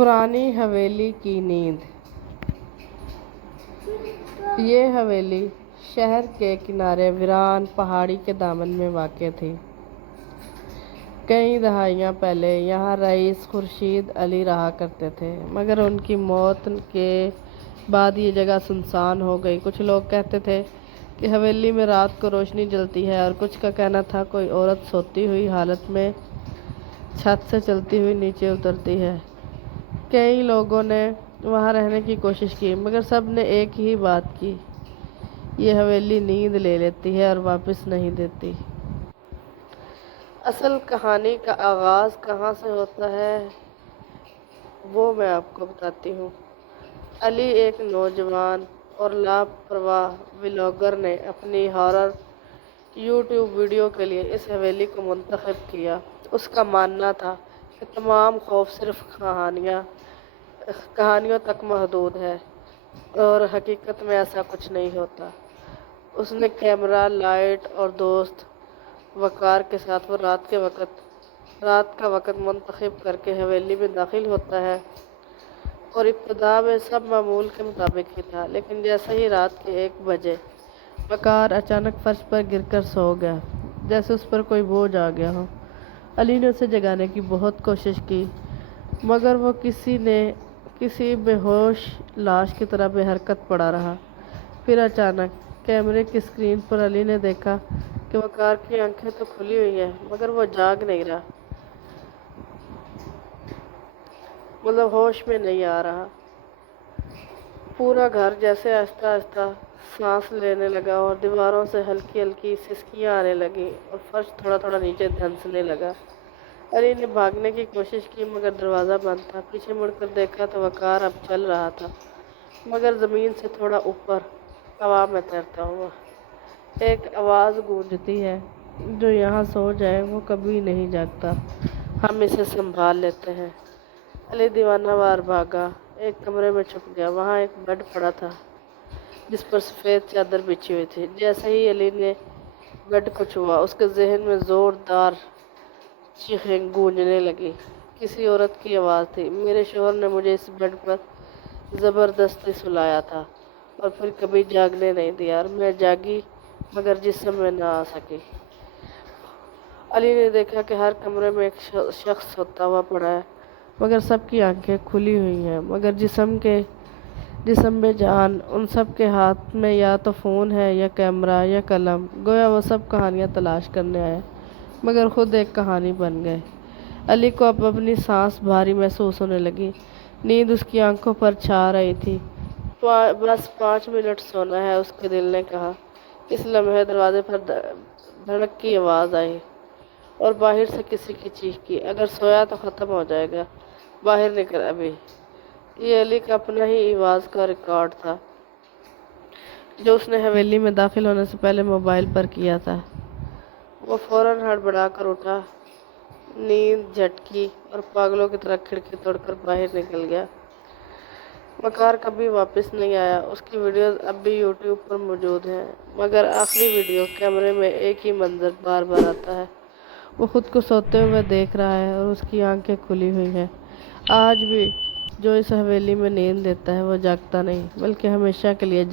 پرانی حویلی کی نیند۔ یہ حویلی شہر کے کنارے ویران پہاڑی کے دامن میں واقع تھی۔ کئی دہائیاں پہلے یہاں رئیس خورشید علی رہا کرتے تھے، مگر ان کی موت کے بعد یہ جگہ سنسان ہو گئی۔ کچھ لوگ کہتے تھے کہ حویلی میں رات کو روشنی جلتی ہے، اور کچھ کا کہنا تھا کوئی عورت سوتی ہوئی حالت میں چھت سے چلتی ہوئی نیچے اترتی ہے۔ کئی لوگوں نے وہاں رہنے کی کوشش کی، مگر سب نے ایک ہی بات کی: یہ حویلی نیند لے لیتی ہے اور واپس نہیں دیتی۔ اصل کہانی کا آغاز کہاں سے ہوتا ہے وہ میں آپ کو بتاتی ہوں۔ علی ایک نوجوان اور لاپرواہ ولاگر نے اپنی ہارر یوٹیوب ویڈیو کے لیے اس حویلی کو منتخب کیا۔ اس کا ماننا تھا کہ تمام خوف صرف کہانیوں تک محدود ہے، اور حقیقت میں ایسا کچھ نہیں ہوتا۔ اس نے کیمرہ، لائٹ اور دوست وقار کے ساتھ وہ رات کا وقت منتخب کر کے حویلی میں داخل ہوتا ہے، اور ابتدا میں سب معمول کے مطابق ہی تھا، لیکن جیسے ہی رات کے 1 بجے وقار اچانک فرش پر گر کر سو گیا، جیسے اس پر کوئی بوجھ آ گیا ہو۔ علی نے اسے جگانے کی بہت کوشش کی، مگر وہ کسی بے ہوش لاش کی طرح بے حرکت پڑا رہا۔ پھر اچانک کیمرے کی اسکرین پر علی نے دیکھا کہ وقار کی آنکھیں تو کھلی ہوئی ہیں، مگر وہ جاگ نہیں رہا، مطلب ہوش میں نہیں آ رہا۔ پورا گھر جیسے آہستہ آہستہ سانس لینے لگا، اور دیواروں سے ہلکی ہلکی سسکیاں آنے لگیں، اور فرش تھوڑا تھوڑا نیچے دھنسنے لگا۔ علی نے بھاگنے کی کوشش کی، مگر دروازہ بند تھا۔ پیچھے مڑ کر دیکھا تو وقار اب چل رہا تھا، مگر زمین سے تھوڑا اوپر، ہوا میں تیرتا ہوا۔ ایک آواز گونجتی ہے: جو یہاں سو جائے وہ کبھی نہیں جاگتا، ہم اسے سنبھال لیتے ہیں۔ علی دیوانہ وار بھاگا، ایک کمرے میں چھپ گیا۔ وہاں ایک بیڈ پڑا تھا جس پر سفید چادر بچھی ہوئی تھی۔ جیسے ہی علی نے بیڈ کو چھوا، اس کے ذہن میں زوردار چیخیں گونجنے لگی۔ کسی عورت کی آواز تھی: میرے شوہر نے مجھے اس بیڈ پر زبردستی سلایا تھا، اور پھر کبھی جاگنے نہیں دیا، اور میں جاگی مگر جسم میں نہ آ سکی۔ علی نے دیکھا کہ ہر کمرے میں ایک شخص سوتا ہوا پڑا ہے، مگر سب کی آنکھیں کھلی ہوئی ہیں، مگر جسم بے جان۔ ان سب کے ہاتھ میں یا تو فون ہے، یا کیمرہ، یا قلم، گویا وہ سب کہانیاں تلاش کرنے آئے، مگر خود ایک کہانی بن گئے۔ علی کو اب اپنی سانس بھاری محسوس ہونے لگی، نیند اس کی آنکھوں پر چھا رہی تھی۔ بس 5 منٹ سونا ہے، اس کے دل نے کہا۔ اس لمحے دروازے پر دھڑک کی آواز آئی، اور باہر سے کسی کی چیخ کی: اگر سویا تو ختم ہو جائے گا، باہر نکل ابھی۔ یہ علی کا اپنا ہی آواز کا ریکارڈ تھا، جو اس نے حویلی میں داخل ہونے سے پہلے موبائل پر کیا تھا۔ وہ فوراً ہڑبڑا کر اٹھا، نیند جھٹکی، اور پاگلوں کی طرح کھڑکی توڑ کر باہر نکل گیا۔ وقار کبھی واپس نہیں آیا۔ اس کی ویڈیوز اب بھی یوٹیوب پر موجود ہیں، مگر آخری ویڈیو کیمرے میں ایک ہی منظر بار بار آتا ہے: وہ خود کو سوتے ہوئے دیکھ رہا ہے، اور اس کی آنکھیں کھلی ہوئی ہیں۔ آج بھی جو اس حویلی میں نیند لیتا ہے وہ جاگتا نہیں، بلکہ ہمیشہ کے لیے